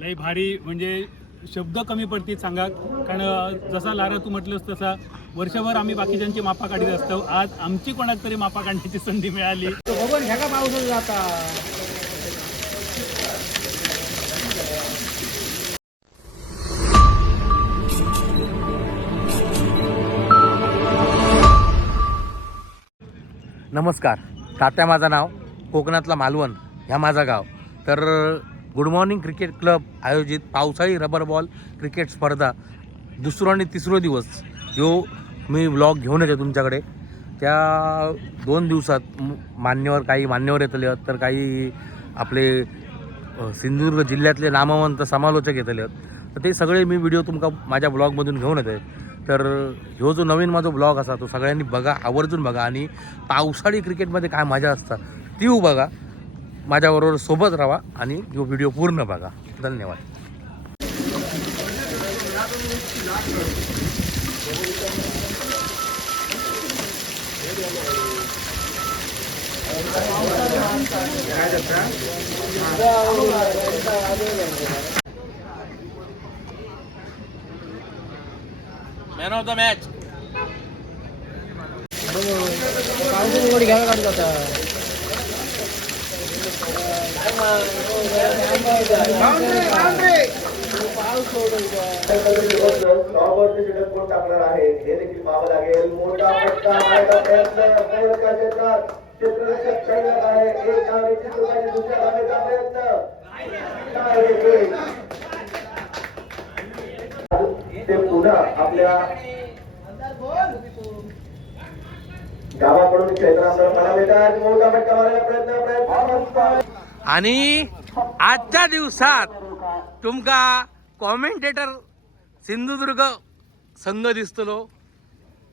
लय भारी म्हणजे शब्द कमी पडतील सांगा. कारण जसा लारा तू म्हटलंस तसा वर्षभर आम्ही बाकीच्यांची मापा काढत असतो. आज आमची कोणाक तरी मापा काढण्याची संधी मिळाली. बघून ह्या का पाऊस जाता. नमस्कार. तात्या माझं नाव. कोकणातला मालवण. ह्या माझा गाव. तर गुड मॉर्निंग क्रिकेट क्लब आयोजित पावसाळी रबर बॉल क्रिकेट स्पर्धा. दुसरा आणि तिसरा दिवस. ह्यो मी व्लॉग घेऊन येते तुमच्याकडे. त्या दोन दिवसात मान्यवर काही मान्यवर येतले आहेत तर काही आपले सिंधुदुर्ग जिल्ह्यातले नामवंत समालोचक येतले आहेत. तर ते सगळे मी व्हिडिओ तुमका माझ्या ब्लॉगमधून घेऊन येते तर ह्यो जो नवीन माझा ब्लॉग असा तो सगळ्यांनी बघा आवर्जून बघा. आणि पावसाळी क्रिकेटमध्ये काय मजा असतात ती बघा. माझ्याबरोबर सोबत राहा आणि ह्यो व्हिडिओ पूर्ण बघा. धन्यवाद. मॅन ऑफ द मॅच घ्यायला काढत जाता टॉपवरचे षटक कोण टाकणार आहे हे देखील पाहावं लागेल मोठा फटका प्रयत्न क्षेत्ररक्षक खेळणार आहे एक धाव दुसऱ्या धावेचा प्रयत्न ते पुन्हा आपल्या गावाकडून मला मिळतात प्रयत्न प्रयत्न आणि आजच्या दिवसात तुमका कॉमेंटेटर सिंधुदुर्ग संघ दिसतलो.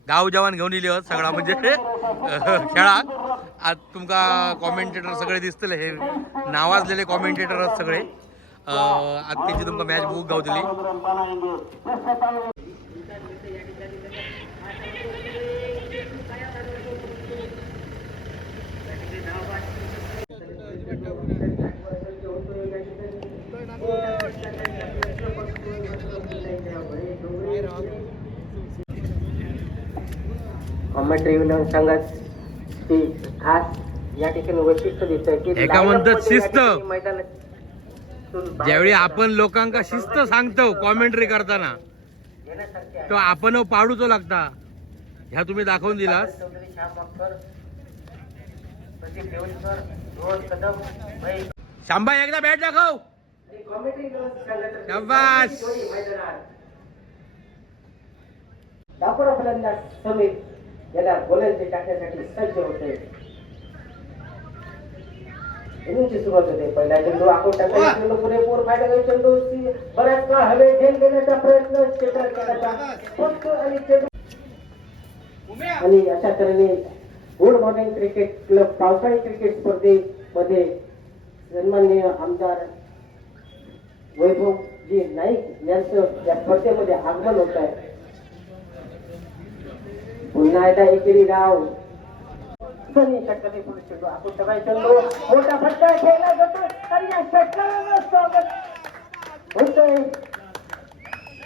गाव जवान घेऊन येले हो सगळा म्हणजे खेळात. आज तुमका कॉमेंटेटर सगळे दिसतले हे नावाजलेले कॉमेंटेटर सगळे. आज त्याची तुमका मॅच बुक गावतली. ती खास या ठिकाणी वैशिष्ट्य दिसतंय की एका म्हणतात lineup मध्ये या शिस्त. ठिकाणी मैदानातून बाहेर ज्यावेळी आपण लोकांका शिस्त सांगतो कॉमेंट्री करताना येण्यासारखे आहे. तो आपण पाडूचो लागता ह्या तुम्ही दाखवून दिलास चौधरी श्याम मक्कर, प्रदीप देवळकर, रोहन कदम भाई शांबा एकदा बॅट दाखव संघात शाबास. मैदानात दापोडा फलंदाज समीर याला गोलंदाजी टाकण्यासाठी सज्ज होते इनिंगची सुरुवात होते. पहिला चेंडू आखून टाकला चेंडू पुरेपूर फायदा चेंडू काळ हवे झेल देण्याचा प्रयत्न क्षेत्रात फक्त आणि चेंडू आणि अशा तऱ्हेने गुड मॉर्निंग क्रिकेट क्लब पावसाळी क्रिकेट स्पर्धेमध्ये सन्माननीय आमदार वैभवजी नाईक यांचं या स्पर्धेमध्ये आगमन होत आहे. पुन्हा एकदा एकेरी डाव सनी षटकाने पुढे चेंडू आपण सगळे चेंडू मोठा फटका खेळला जातो. आणि या षटकाला स्वागत. होतोय.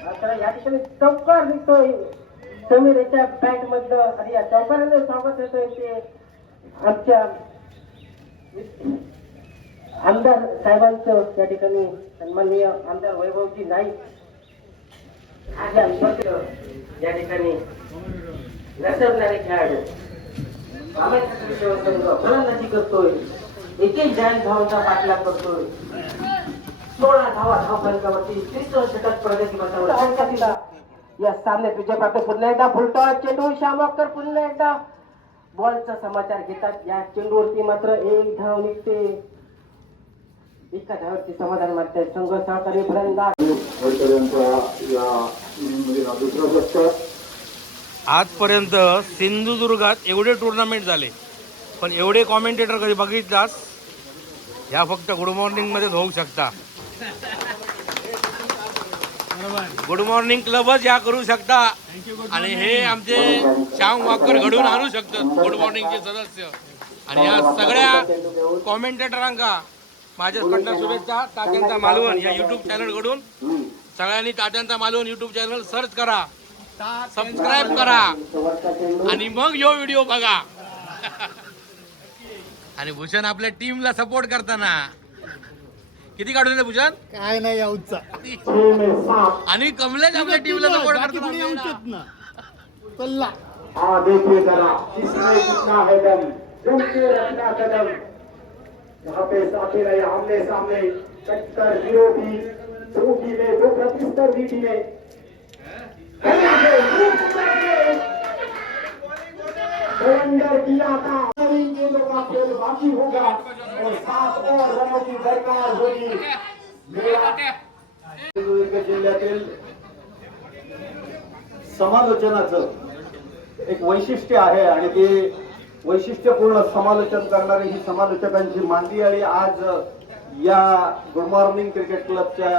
मात्र या ठिकाणी चौकार निघतोय. समीर याच्या बॅट मधलं आणि या चौकाराने स्वागत होतोय ते आमच्या आमदार साहेबांचं त्या ठिकाणी सन्माननीय आमदार वैभवजी नाईक. आज या ठिकाणी नसरणारे खेळाडू. फलंदाजी करतोय. एक एक जॅन धावांचा पाठलाग करतोय. सोळा धावा धाव फलकावरती त्रिस्व षटक प्रगती मतावर हरकतीला या सामन्यात विजय प्राप्त पुन्हा एकदा फुलटॉ चेंडू श्यामकर पुन्हा एकदा. बॉलचा समाचार घेतात. या चेंडूवरती मात्र एक धाव निघते. एका धावावरती समाधान मागताय संघ सहकारी फलंदाज. आजपर्यंत सिंधुदुर्गात एवढे टुर्नामेंट झाले. पण एवढे कॉमेंटेटर कधी बघितलास? ह्या फक्त गुड मॉर्निंगमध्येच होऊ शकता. गुड मॉर्निंग क्लबच या करू शकता. आणि हे आमचे श्याम वाकर घडून आणू शकतात गुड मॉर्निंगचे सदस्य. आणि या सगळ्या कॉमेंटेटरांका माझ्याकडनं शुभेच्छा तात्यांचा मालवण या युट्यूब चॅनल घडून सगळ्यांनी तात्यांचा मालवण युट्यूब चॅनल सर्च करा. सबस्क्राईब करा. आणि मग यो व्हिडिओ बघा. आणि भूषण आपल्या टीमला सपोर्ट करताना. किती काढून भूषण? काय नाही याऊचा आणि कमलेश आपल्या टीमला सपोर्ट करताना पुढे येऊचेत ना. पल्ला हाँ देखिए जरा. इसमें कितना है दम? जम के रखना कदम यहाँ पे साथी रहे आमने सामने. टक्कर विरोधी दो टीमें दो प्रतिस्पर्धी टीमें. बाकी होगा और सात और दरकार होगी मेरा जिल्ह्यातील समालोचनाचं एक वैशिष्ट्य आहे आणि ते वैशिष्ट्यपूर्ण समालोचन करणारी ही समालोचकांची मांदियाळी आज या गुड मॉर्निंग क्रिकेट क्लबच्या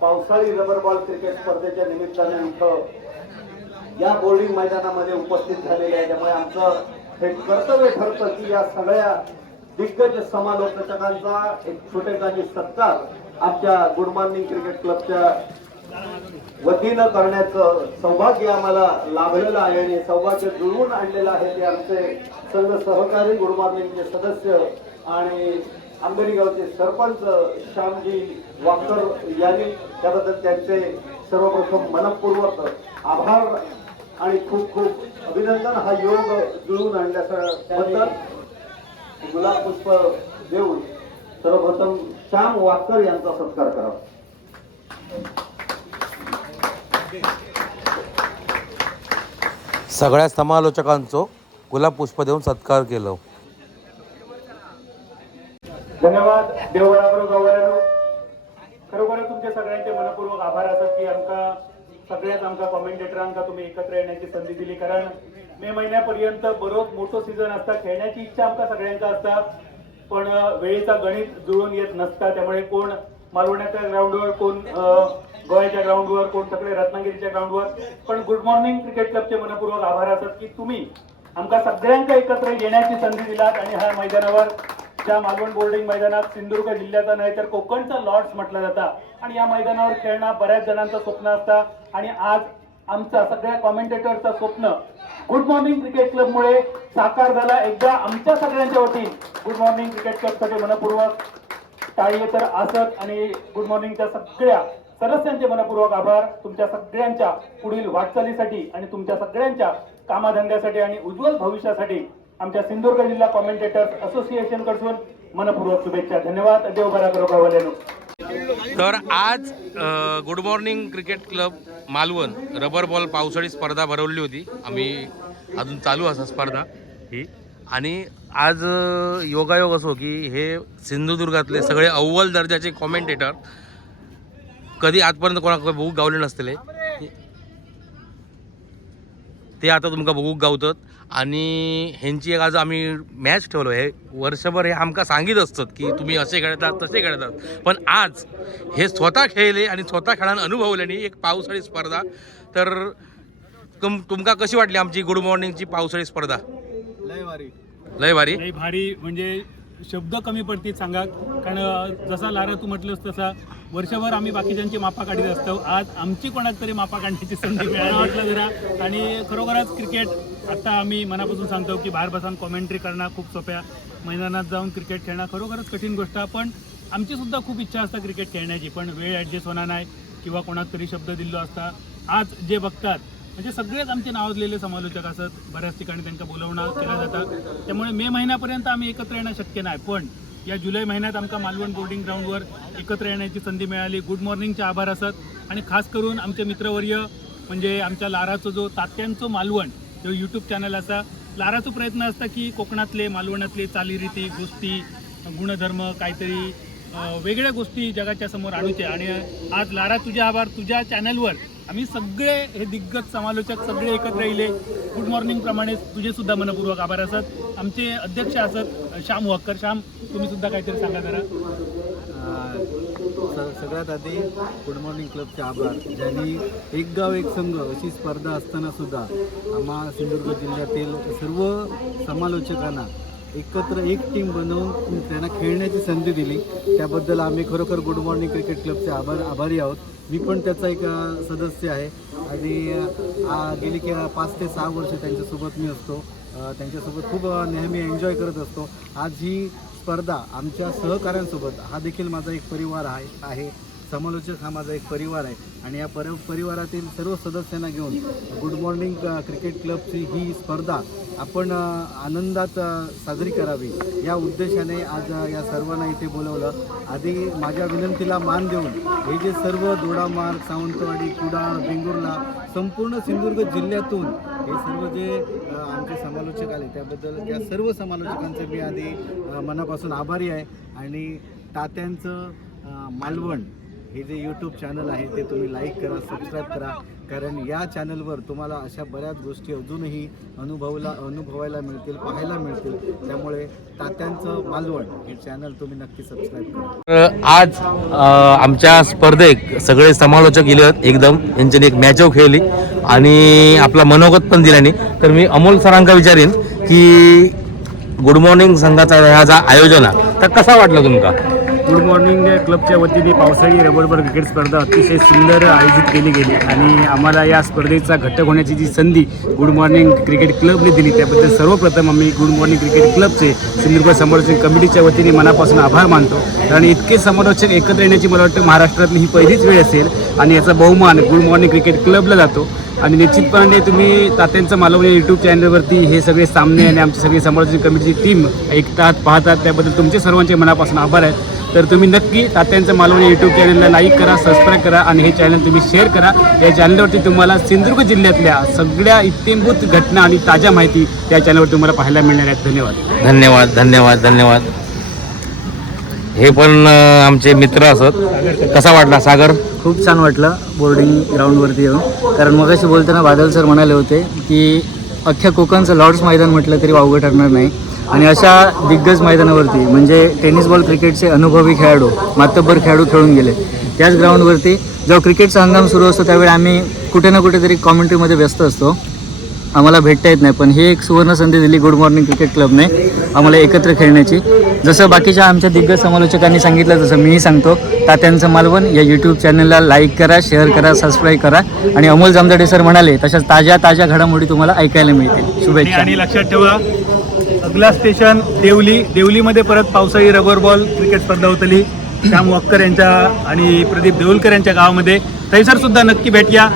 पावसाळी रबर बॉल क्रिकेट स्पर्धेच्या निमित्ताने इथं या बोर्डिंग मैदानामध्ये उपस्थित झालेले आहे. त्यामुळे आमचं हे कर्तव्य ठरतं की या सगळ्या दिग्गज समालोचकांचा एक छोटेखानी सत्कार आमच्या गुड मॉर्निंग क्रिकेट क्लबच्या वतीनं करण्याचं सौभाग्य आम्हाला लाभलेलं आहे आणि सौभाग्य जुळवून आणलेलं आहे ते आमचे सर्व सहकारी गुड मॉर्निंगचे सदस्य आणि आंबेरी गावचे सरपंच श्यामजी वाकर यांनी त्याबद्दल त्यांचे सर्वप्रथम मनपूर्वक आभार आणि खूप खूप अभिनंदन. हा योग जुळून आणल्याबद्दल गुलाब पुष्प देऊन सर्वप्रथम श्याम वाकर यांचा सत्कार करावा सगळ्या समालोचकांचो गुलाब पुष्प देऊन सत्कार केलं. धन्यवाद. देवबराबर गवळ्यानो खरोखर तुमचे सगळ्यांचे मनपूर्वक आभार असतात की आमका सगळ्यात आमका कॉमेंटेटरांका तुम्ही एकत्र येण्याची संधी दिली. कारण मे महिन्यापर्यंत बरोच मोठं सीझन असता. खेळण्याची इच्छा आमका सगळ्यांका असता. पण वेळेचा गणित जुळून येत नसता. त्यामुळे कोण मालवण्याच्या ग्राउंडवर कोण गोव्याच्या ग्राउंडवर कोण सगळे रत्नागिरीच्या ग्राउंडवर पण गुड मॉर्निंग क्रिकेट क्लबचे मनपूर्वक आभार असतात की तुम्ही आमका सगळ्यांका एकत्र येण्याची संधी दिलात आणि ह्या मैदानावर ज्या मालवण बोर्डिंग मैदानात सिंधुदुर्ग जिल्ह्याचा नाही तर कोकणचा लॉर्ड्स म्हटलं जातं. आणि या मैदानावर खेळणं बऱ्याच जणांचं स्वप्न असतं. आणि आज आमचा सगळ्या कॉमेंटेटरचं स्वप्न गुड मॉर्निंग क्रिकेट क्लबमुळे साकार झाला एकदा आमच्या सगळ्यांच्या वतीने. गुड मॉर्निंग क्रिकेट क्लबसाठी मनपूर्वक टाळी तर असत आणि गुड मॉर्निंगच्या सगळ्या सदस्यांचे मनपूर्वक आभार. तुमच्या सगळ्यांच्या पुढील वाटचालीसाठी आणि तुमच्या सगळ्यांच्या कामाधंद्यासाठी आणि उज्ज्वल भविष्यासाठी आमच्या सिंधुदुर्ग जिल्हा कॉमेंटेटर्स असोसिएशनकडून मनपूर्वक शुभेच्छा. धन्यवाद. देव बरा करो तर आज good morning cricket club Malvan. Rubber ball पावसाळी स्पर्धा भरवली होती. आम्ही अजून चालू असा स्पर्धा. ही. आणि आज योगायोग असो की हे सिंधुदुर्गातले सगळे अव्वल दर्जाचे कॉमेंटेटर कधी आजपर्यंत कोणाक बघूक गावले नसतले. ते आता तुमकां बघूक गावतात. आणि ह्यांची एक आज आम्ही मॅच ठेवलो. हे वर्षभर हे आमकां सांगीत असतात की तुम्ही असे खेळतात तसे खेळतात. पण आज हे स्वतः खेळले आणि स्वतः खेळान अनुभवल्याने एक पावसाळी स्पर्धा. तर तुम तुमका कशी वाटली आमची गुड मॉर्निंगची पावसाळी स्पर्धा? लय भारी. लय भारी? लई भारी म्हणजे शब्द कमी पडतील सांगा. कारण जसा लारा तू म्हटलंस तसा वर्षभर आम्ही बाकीच्यांची मापा काढीत असतो. आज आमची कोणाक तरी मापा काढण्याची संधी मिळाली. वाटलं जरा. आणि खरोखरच क्रिकेट आता आम्ही मनापासून सांगतो की बाहेर बसून कॉमेंट्री करणं खूप सोप्या मैदानात जाऊन क्रिकेट खेळणं खरोखरच कठीण गोष्ट. आहे पण आमची सुद्धा खूप इच्छा असता क्रिकेट खेळण्याची. पण वेळ ॲडजस्ट होणार नाही. किंवा कोणाक तरी शब्द दिलो असता. आज जे बघतात म्हणजे सगळेच आमचे नावाजलेले समालोचक असत. बऱ्याच ठिकाणी त्यांच्या बोलवणं केला जातात त्यामुळे मे महिन्यापर्यंत आम्ही एकत्र येणं शक्य नाही. पण या जुलै महिन्यात आमका मालवण बोर्डिंग ग्राउंडवर एकत्र येण्याची संधी मिळाली. गुड मॉर्निंगचे आभार असत. आणि खास करून आमचे मित्रवर्य म्हणजे आमच्या लाराचो जो तात्यांचो मालवण जो यूट्यूब चॅनल असा लाराचो प्रयत्न असता की कोकणातले मालवणातले चालीरीती गोष्टी गुणधर्म काहीतरी वेगळ्या गोष्टी जगाच्या समोर आणूचे. आणि आज लारा तुझे आभार तुझ्या चॅनलवर आम्ही सगळे हे दिग्गज समालोचक सगळे एकत्र राहिले गुड मॉर्निंग प्रमाणे तुझे सुद्धा मनपूर्वक आभार असत. आमचे अध्यक्ष असत श्याम वक्कर. श्याम तुम्ही सुद्धा काहीतरी सांगा जरा. स- सगळ्यात आधी गुड मॉर्निंग क्लबचे आभार. ज्यांनी एक गाव एक संघ अशी स्पर्धा असताना सुद्धा आम्हा सिंधुदुर्ग जिल्ह्यातील सर्व समालोचकांना एकत्र एक टीम बनवून त्यांना खेळण्याची संधी दिली. त्याबद्दल आम्ही खरोखर गुड मॉर्निंग क्रिकेट क्लबचे आभार आभारी आहोत. मी पण त्याचा एक सदस्य आहे. आणि गेली की पाच ते सहा वर्ष त्यांच्यासोबत मी असतो. त्यांच्यासोबत खूप नेहमी एन्जॉय करत असतो. आज ही स्पर्धा आमच्या सहकाऱ्यांसोबत हा देखील माझा एक परिवार आहे आहे. समालोचक हा माझा एक परिवार आहे. आणि या पर परिवारातील सर्व सदस्यांना घेऊन गुड मॉर्निंग क्रिकेट क्लबची ही स्पर्धा आपण आनंदात साजरी करावी. या उद्देशाने आज या सर्वांना इथे बोलवलं. आधी माझ्या विनंतीला मान देऊन हे जे सर्व दोडामार्ग सावंतवाडी कुडाळ वेंगुर्ला संपूर्ण सिंधुदुर्ग जिल्ह्यातून हे सर्व जे आमचे समालोचक आले त्याबद्दल या सर्व समालोचकांचे मी आधी मनापासून आभारी आहे. आणि तात्यांचं मालवण हे जे यूट्यूब चॅनल आहे ते तुम्ही लाईक करा सबस्क्राईब करा. कारण या चॅनलवर तुम्हाला अशा बऱ्याच गोष्टी अजूनही अनुभवला अनुभवायला मिळतील पाहायला मिळतील. त्यामुळे तात्यांचं मालवण हे चॅनल तुम्ही नक्की सबस्क्राईब करा. तर आज आमच्या स्पर्धेत सगळे समालोचक गेले आहेत एकदम यांच्याने एक मॅच खेळली. आणि आपला मनोगत पण दिल्याने तर मी अमोल सरांका विचारीन की गुड मॉर्निंग संघाचा ह्या जा आयोजन आहे तर कसा वाटला तुमका? गुड मॉर्निंग क्लबच्या वतीने पावसाळी रबरबर क्रिकेट स्पर्धा अतिशय सुंदर आयोजित केली गेली आणि आम्हाला या स्पर्धेचा घटक होण्याची जी संधी गुड मॉर्निंग क्रिकेट क्लबने दिली त्याबद्दल सर्वप्रथम आम्ही गुड मॉर्निंग क्रिकेट क्लबचे सिंधुदुर्ग समालोचन कमिटीच्या वतीने मनापासून आभार मानतो. कारण इतके समालोचक एकत्र येण्याची मला वाटतं महाराष्ट्रातली ही पहिलीच वेळ असेल आणि याचा बहुमान गुड मॉर्निंग क्रिकेट क्लबला जातो. आणि निश्चितपणे तुम्ही तात्यांचं मालवणी यूट्यूब चॅनलवरती हे सगळे सामने आणि आमची सगळी समालोचन कमिटीची टीम ऐकतात पाहतात त्याबद्दल तुमचे सर्वांचे मनापासून आभार आहेत तर तुम्ही नक्की तात्यांचं मालवण यूट्यूब चॅनलला लाईक करा सबस्क्राईब करा आणि हे चॅनल तुम्ही शेअर करा. या चॅनलवरती तुम्हाला सिंधुदुर्ग जिल्ह्यातल्या सगळ्या इत्यंभूत घटना आणि ताज्या माहिती त्या चॅनलवर तुम्हाला पाहायला मिळणार आहेत. धन्यवाद. धन्यवाद धन्यवाद धन्यवाद. हे पण आमचे मित्र असत. कसा वाटला सागर? खूप छान वाटलं बोर्डिंग ग्राउंडवरती येऊन. कारण मगाशी बोलताना बादल सर म्हणाले होते की अख्ख्या कोकणचं लॉर्ड्स मैदान म्हटलं तरी वावगं ठरणार नाही. आणि अशा दिग्गज मैदानावरती म्हणजे टेनिस बॉल क्रिकेटचे अनुभवी खेळाडू मातब्बर खेळाडू खेळून गेले. त्याच ग्राउंडवरती जेव्हा क्रिकेटचा हंगाम सुरू असतो त्यावेळी आम्ही कुठे ना कुठेतरी कॉमेंट्रीमध्ये व्यस्त असतो. आम्हाला भेटता येत नाही पण ही एक सुवर्ण संधी दिली गुड मॉर्निंग क्रिकेट क्लबने आम्हाला एकत्र खेळण्याची. जसं बाकीच्या आमच्या दिग्गज समालोचकांनी सांगितलं तसं मीही सांगतो. तात्यांचं मालवण या यूट्यूब चॅनलला लाईक करा शेअर करा सबस्क्राईब करा. आणि अमोल जामदाडे सर म्हणाले तशाच ताज्या ताज्या घडामोडी तुम्हाला ऐकायला मिळतील. शुभेच्छा. आणि लक्षात ठेवा अगला स्टेशन देवली. देवलीमध्ये परत पावसाळी रबर बॉल क्रिकेट स्पर्धा होतली. श्याम वक्कर यांच्या आणि प्रदीप देऊलकर यांच्या गावामध्ये. थंयसर सुद्धा नक्की भेटया.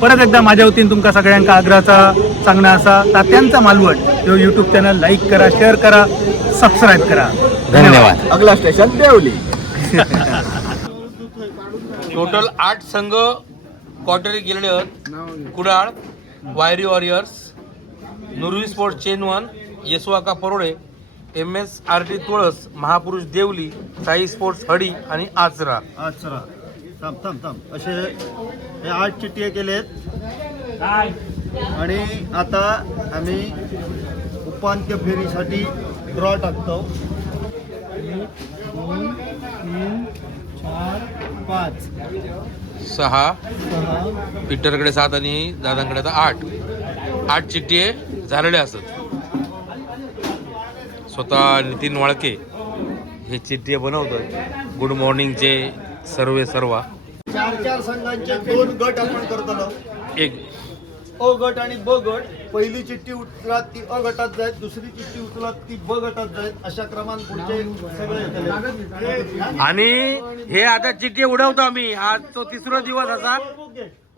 परत एकदा माझ्या वतीन तुमका सगळ्यांका आग्रहाचा सांगणं असा तात्यांचा मालवण. तो यूट्यूब चॅनल लाईक करा शेअर करा सबस्क्राईब करा. धन्यवाद. अगला स्टेशन देवली. टोटल आठ संघ क्वार्टरी गेलेले आहेत. कुडाळ वायरी वॉरियर्स नुरवी स्पोर्ट चेन वन येसवाका परोडे M S R T Tulas महापुरुष देवली साई स्पोर्ट्स हडी आणि आचरा. अच्छा थांब थांब थांब. असे हे आठ चिठ्ठ्या केलेत. आणि आता आम्ही उपांत्य फेरीसाठी ड्रॉ टाकतो. दोन तीन चार पाच सहा. सहा. पीटरकडे सात आणि दादांकडे आता आठ. आठ चिठ्ठी झालेले असत. स्वतः नितीन वाळके हे चिठ्ठी बनवतात गुड मॉर्निंगचे सर्वे सर्वा. चार चार संघांचे दोन गट आपण करतो एक. अ गट आणि ब गट. पहिली चिठ्ठी उचलात ती अ गटात जाईल दुसरी चिठ्ठी उचलात ती ब गटात जाईल अशा क्रमाने पुढचे सगळे. आणि हे आता चिठ्ठी उडवतो आम्ही. आज तो तिसरा दिवस असा.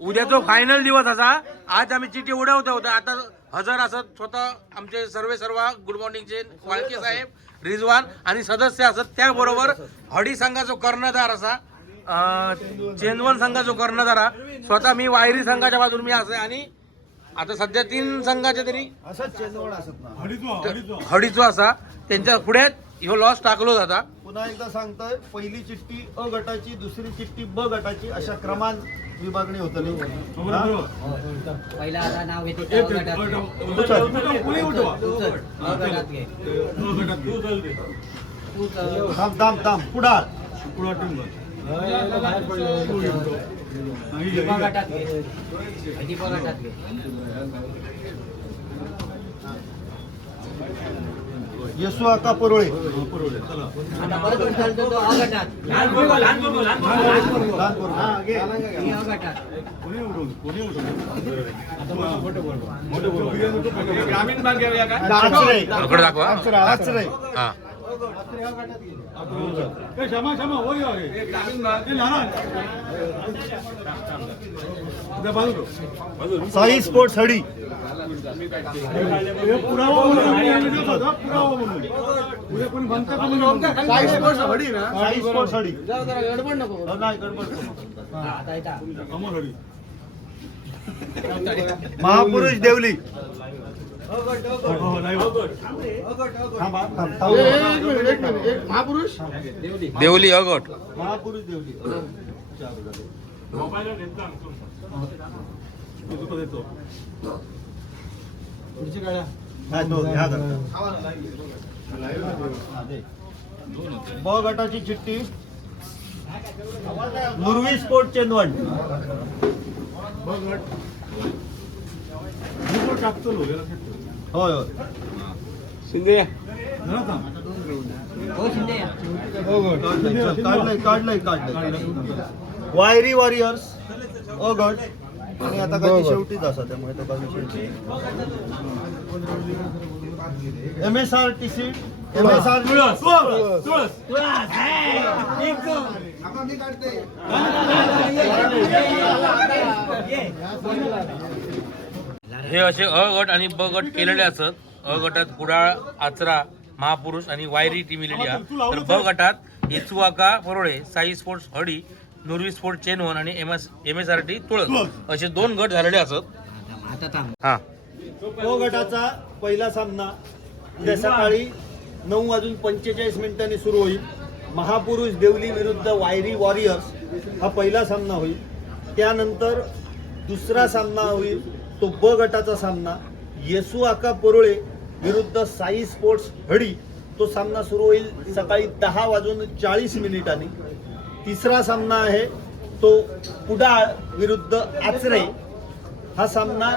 उद्या जो फायनल दिवस असा. आज आम्ही चिठ्ठी उडवतो. आता हजर असत स्वतः आमचे सर्वे सर्व गुड मॉर्निंगचे वाळके साहेब रिजवान आणि सदस्य असत. त्याबरोबर हडी संघाचा कर्णधार असा चेंदवन संघाचा कर्णधार हा. स्वतः मी वायरी संघाच्या बाजून मी असे आणि आता सध्या तीन संघाचे तरी हडीचो असा. त्यांच्या पुढे ह्यो लॉस टाकलो जाता पुन्हा एकदा सांगतोय पहिली चिठ्ठी अ गटाची दुसरी चिठ्ठी ब गटाची अशा क्रमान विभागणी होतली. हा? पहिला आता नाव घेते त्या. थांब थांब थांब. पुढार. येसू आका परोळे आता परत उचलतो तो अ गटात ही इकडे दाखवा हा साई स्पोर्ट्स हडी. साई स्पोर्ट्स हडी ना? साई स्पोर्ट्स हडी. गडबड नको नाही गडबड आता इथं महापुरुष देवली. महापुरुष? देवली. अगट. महापुरुष देवली. नाही, दोन, ह्या धरता. हा, दे. ब गटाची चिठ्ठी. मुरवी स्पोर्ट चेंदवण. होय होय. हो शिंदे काढलंय काढलंय काढलंय. वायरी वॉरियर्स. अ गट आणि आता काही शेवटीच असा त्यामुळे तो काही M S R T C M S R हे असे अ गट आणि ब गट केलेले असत. अ गटात कुडाळ आचरा महापुरुष आणि वायरी टीम इलेली आहे. तर ब गटात येचुवाका परोळे साई स्पोर्ट्स हडी नुरवी स्पोर्ट्स चेनवन आणि M S M S R T Tulas. असे दोन गट झालेले असत. हा. क गटाचा पहिला सामना उद्या सकाळी नऊ वाजून पंचेचाळीस मिनिटांनी सुरू होईल. महापुरुष देवली विरुद्ध वायरी वॉरियर्स हा पहिला सामना होईल. त्यानंतर दुसरा सामना होईल. तो ब गटाचा सामना येसू आका परोळे विरुद्ध साई स्पोर्ट्स हडी तो सामना सुरू होईल सकाळी दहा वाजून चाळीस मिनिटांनी. तिसरा सामना आहे तो कुडाळ विरुद्ध आचरे. हा सामना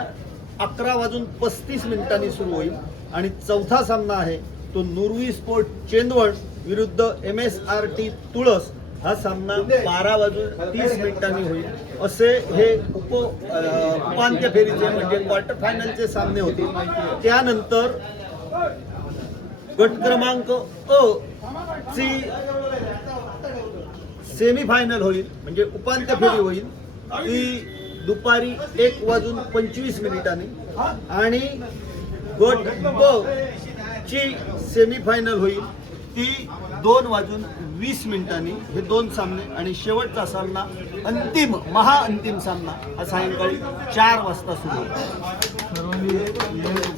अकरा वाजून पस्तीस मिनिटांनी सुरू होईल. आणि चौथा सामना आहे तो नुरवी स्पोर्ट चेंदवण विरुद्ध एम एस आर टी तुळस. हा सामना बारा वाजून तीस मिनिटांनी होईल. असे हे उप उपांत्य फेरीचे म्हणजे क्वार्टर फायनलचे सामने होतील. त्यानंतर गट क्रमांक अ ची सेमी फायनल होईल म्हणजे उपांत्य फेरी होईल. ती दुपारी एक वाजून पंचवीस मिनिटांनी. आणि गट ब ची सेमी फायनल होईल. ती दोन वाजून वीस मिनिटांनी हे दोन सामने आणि शेवटचा सामना अंतिम महाअंतिम सामना हा सायंकाळी चार वाजता सुरू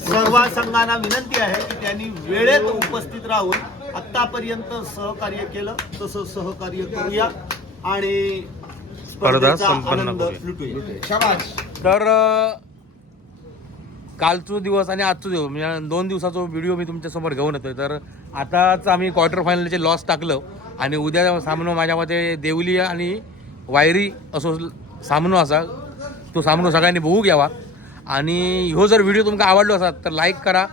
सर्व संघांना विनंती आहे की त्यांनी वेळेत उपस्थित राहून आतापर्यंत सहकार्य केलं तसं सहकार्य करूया आणि स्पर्धा स्पर्धेचा संपन्न. लुटूया. तर कालचो दिवस आणि आजचो दिवस. म्हणजे दोन दिवसाचा व्हिडिओ मी तुमच्यासमोर घेऊन येतोय. तर आताच आम्ही क्वार्टर फायनलचे लॉस टाकलं. आणि उद्या सामनो माझ्या मते देवली आणि वायरी असो सामनो असा तो सामनो सगळ्यांनी बघू घ्यावा आणि ह्यो जर व्हिडिओ तुमका आवडलो असा तर लाईक करा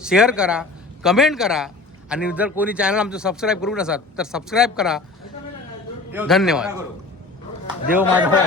शेअर करा कमेंट करा. आणि जर कोणी चॅनल आमचं सबस्क्राईब करू नसाल तर सबस्क्राईब करा. धन्यवाद. देव माझा